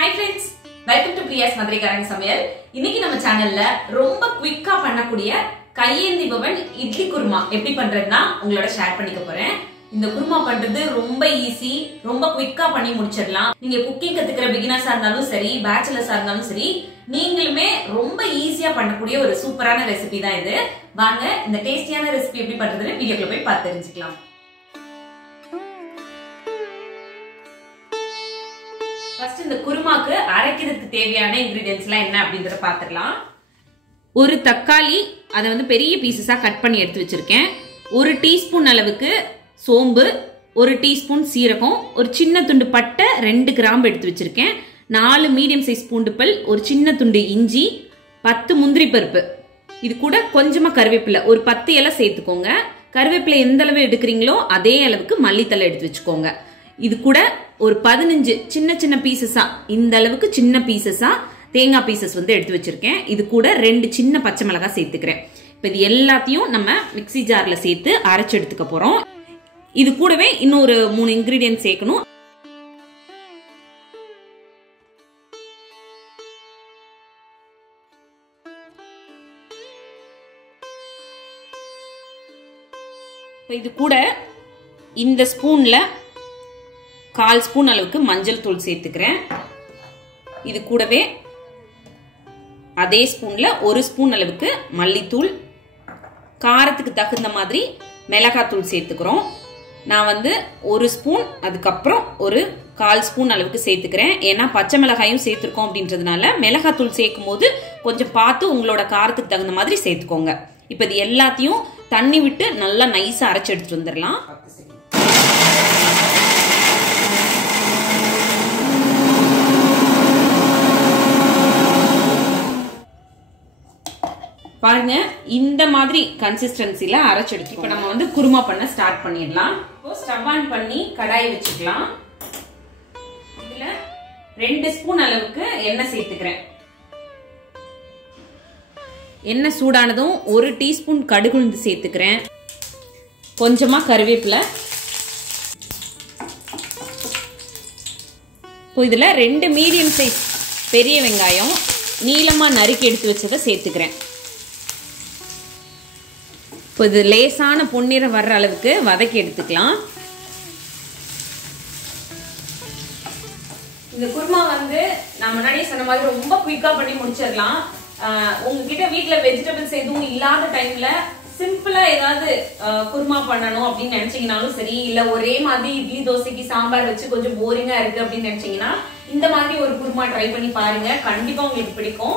Hi friends, welcome to Priya's Madurai Samayal. இன்னைக்கு நம்ம சேனல்ல ரொம்ப குயிக்கா பண்ணக்கூடிய கையேந்தி பவன் இட்லி குருமா எப்படி பண்றதுன்னா உங்களோட ஷேர் பண்ணிக்க போறேன். இந்த குருமா பண்றது ரொம்ப ஈஸி, ரொம்ப குயிக்கா பண்ணி முடிச்சிடலாம். நீங்க குக்கிங் கத்துக்கிற பிகினர்ஸா இருந்தாலும் சரி, பேச்சுலர்ஸா இருந்தாலும் சரி, நீங்களுமே ரொம்ப ஈஸியா பண்ணக்கூடிய ஒரு சூப்பரான ரெசிபி தான் இது. வாங்க இந்த டேஸ்டியான ரெசிபி எப்படி பண்றதுன்னு வீடியோக்குள்ள போய் பார்த்து தெரிஞ்சுக்கலாம். ஃபர்ஸ்ட் இந்த குருமாக்கு அரைக்கிறதுக்கு தேவையான இன்கிரிடியன்ட்ஸ் எல்லாம் என்ன அப்படின்றத பாத்துக்கலாம். ஒரு தக்காளி அதை வந்து பெரிய பீசஸா கட் பண்ணி எடுத்து வச்சிருக்கேன். ஒரு டீஸ்பூன் அளவுக்கு சோம்பு, ஒரு டீஸ்பூன் சீரகம், ஒரு சின்ன துண்டு பட்டை, 2 கிராம்பு எடுத்து வச்சிருக்கேன். 4 மீடியம் சைஸ் பூண்டு பல், ஒரு சின்ன துண்டு இஞ்சி, 10 முந்திரி பருப்பு, இது கூட கொஞ்சமா கருவேப்பிலை, ஒரு 10 இலை சேர்த்துக்கோங்க. கருவேப்பிலை எந்த அளவு எடுக்கிறீங்களோ அதே அளவுக்கு மல்லித்தலை எடுத்து வச்சுக்கோங்க. இது கூட ஒரு 15 சின்ன சின்ன பீசஸா, இந்த அளவுக்கு சின்ன பீசஸா தேங்காய் பீசஸ் வந்து எடுத்து வச்சிருக்கேன். இது கூட 2 சின்ன பச்சை மிளகாய் சேர்த்துக்கிறேன். இப்போ இது எல்லாத்தையும் நம்ம மிக்ஸி ஜார்ல சேர்த்து அரைச்சு எடுத்துக்க போறோம். இது கூடவே இன்னொரு 3 இன்கிரிடியன்ட் சேர்க்கணும். இது கூட இந்த ஸ்பூன்ல 1/4 ஸ்பூன் அளவுக்கு மஞ்சள் தூள் சேர்த்துக்கிறேன். இது கூடவே அதே ஸ்பூன்ல 1 ஸ்பூன் அளவுக்கு மல்லித்தூள், காரத்துக்கு தகுந்த மாதிரி மிளகாத்தூள் சேர்த்துக்கிறோம். நான் வந்து 1 ஸ்பூன், அதுக்கப்புறம் ஒரு 1/4 ஸ்பூன் அளவுக்கு சேர்த்துக்கிறேன். ஏன்னா பச்சை மிளகாயும் சேர்த்துருக்கோம் அப்படின்றதுனால மிளகாத்தூள் சேர்க்கும் போது கொஞ்சம் பார்த்து உங்களோட காரத்துக்கு தகுந்த மாதிரி சேர்த்துக்கோங்க. இப்போ இது எல்லாத்தையும் தண்ணி விட்டு நல்லா நைஸா அரைச்சு எடுத்துட்டு வந்துடலாம். பாருங்க, இந்த மாதிரி கன்சிஸ்டன்சில அரைச்சு எடுத்து இப்ப நம்ம வந்து குருமா பண்ண ஸ்டார்ட் பண்ணிடலாம். இப்போ ஸ்டவ் ஆன் பண்ணி கடாய் வச்சுக்கலாம். இதுல 2 ஸ்பூன் அளவுக்கு எண்ணெய் சேர்த்துக்கிறேன். எண்ணெய் சூடானதும் 1 டீஸ்பூன் கடுகு உளுந்து சேர்த்துக்கிறேன். கொஞ்சமா கருவேப்பிலை. இப்போ இதுல 2 மீடியம் சைஸ் பெரிய வெங்காயம் நீளமா நறுக்கி எடுத்து வச்சதை சேர்த்துக்கிறேன். இப்போ இது லேசான பொன்னிறம் வர்ற அளவுக்கு வதக்கி எடுத்துக்கலாம். இந்த குருமா வந்து நான் முன்னாடியே சொன்ன மாதிரி ரொம்ப குயிக்கா பண்ணி முடிச்சிடலாம். உங்ககிட்ட வீட்டுல வெஜிடபிள்ஸ் எதுவும் இல்லாத டைம்ல சிம்பிளா ஏதாவது குருமா பண்ணணும் அப்படின்னு நினைச்சீங்கன்னாலும் சரி, இல்ல ஒரே மாதிரி இட்லி தோசைக்கு சாம்பார் வச்சு கொஞ்சம் போரிங்கா இருக்கு அப்படின்னு நினைச்சீங்கன்னா இந்த மாதிரி ஒரு குருமா ட்ரை பண்ணி பாருங்க. கண்டிப்பா உங்களுக்கு பிடிக்கும்.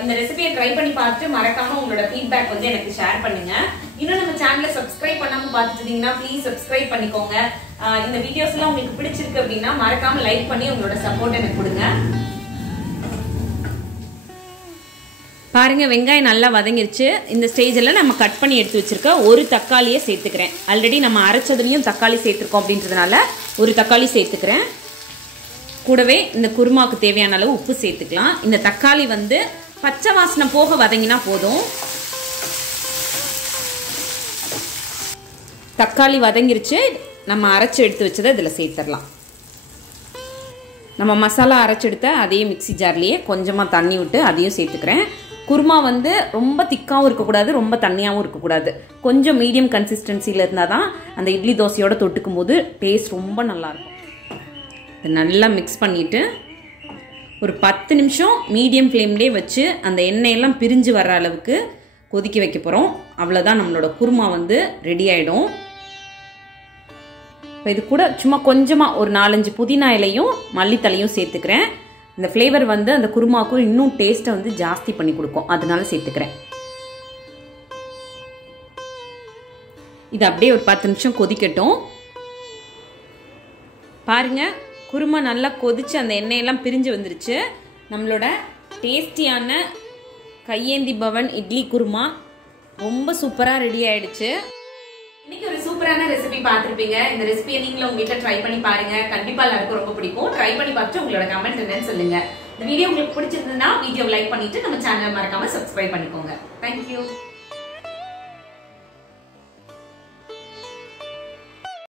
இந்த ரெசிபியை ட்ரை பண்ணி பார்த்துட்டு மறக்காம உங்களோட ஃபீட்பேக் வந்து எனக்கு ஷேர் பண்ணுங்க. இன்னும் நம்ம சேனலை சப்ஸ்கிரைப் பண்ணாம பார்த்துட்டு இருந்தீங்கன்னா ப்ளீஸ் சப்ஸ்கிரைப் பண்ணிக்கோங்க. இந்த வீடியோஸ் எல்லாம் உங்களுக்கு பிடிச்சிருக்கு அப்படின்னா மறக்காம லைக் பண்ணி உங்களோட சப்போர்ட் எனக்கு கொடுங்க. பாருங்க, வெங்காயம் நல்லா வதங்கிருச்சு. இந்த ஸ்டேஜில் நம்ம கட் பண்ணி எடுத்து வச்சிருக்க ஒரு தக்காளியை சேர்த்துக்கிறேன். ஆல்ரெடி நம்ம அரைச்சதுலையும் தக்காளி சேர்த்துருக்கோம் அப்படின்றதுனால ஒரு தக்காளி சேர்த்துக்கிறேன். கூடவே இந்த குருமாவுக்கு தேவையான அளவு உப்பு சேர்த்துக்கலாம். இந்த தக்காளி வந்து பச்சை வாசனை போக வதங்கினா போதும். தக்காளி வதங்கிருச்சு. நம்ம அரைச்சி எடுத்து வச்சதை இதில் சேர்த்துடலாம். நம்ம மசாலா அரைச்செடுத்த அதே மிக்ஸி ஜார்லேயே கொஞ்சமாக தண்ணி விட்டு அதையும் சேர்த்துக்கிறேன். குருமா வந்து ரொம்ப திக்காகவும் இருக்கக்கூடாது, ரொம்ப தண்ணியாகவும் இருக்கக்கூடாது. கொஞ்சம் மீடியம் கன்சிஸ்டன்சியில் இருந்தால் தான் அந்த இட்லி தோசையோட தொட்டுக்கும் போது டேஸ்ட் ரொம்ப நல்லாயிருக்கும். இதை நல்லா மிக்ஸ் பண்ணிவிட்டு ஒரு 10 நிமிஷம் மீடியம் ஃப்ளேம்லேயே வச்சு அந்த எண்ணெயெல்லாம் பிரிஞ்சு வர்ற அளவுக்கு கொதிக்க வைக்க போகிறோம். அவ்வளோதான், நம்மளோட குருமா வந்து ரெடி ஆகிடும். இப்போ இது கூட சும்மா கொஞ்சமாக ஒரு 4-5 புதினா இலையும் மல்லித்தலையும் சேர்த்துக்கிறேன். இந்த ஃப்ளேவர் வந்து அந்த குருமாவுக்கும் இன்னும் டேஸ்ட்டை வந்து ஜாஸ்தி பண்ணி கொடுக்கும், அதனால சேர்த்துக்கிறேன். இது அப்படியே ஒரு 10 நிமிஷம் கொதிக்கட்டும். பாருங்க, குருமா நல்லா கொதிச்சு அந்த எண்ணெயெல்லாம் பிரிஞ்சு வந்துருச்சு. நம்மளோட டேஸ்டியான கையேந்தி பவன் இட்லி குருமா ரொம்ப சூப்பராக ரெடி ஆயிடுச்சு. இன்னைக்கு ஒரு சூப்பரான ரெசிபி பார்த்திருப்பீங்க. இந்த ரெசிபியை நீங்களும் உங்க வீட்டில் ட்ரை பண்ணி பாருங்க. கண்டிப்பா எல்லாருக்கும் ரொம்ப பிடிக்கும். ட்ரை பண்ணி பார்த்துட்டு உங்களோட கமெண்ட் என்னன்னு சொல்லுங்க. இந்த வீடியோ உங்களுக்கு பிடிச்சிருந்ததுன்னா வீடியோ லைக் பண்ணிட்டு நம்ம சேனலை மறக்காம சப்ஸ்கிரைப் பண்ணிக்கோங்க. தேங்க்யூ.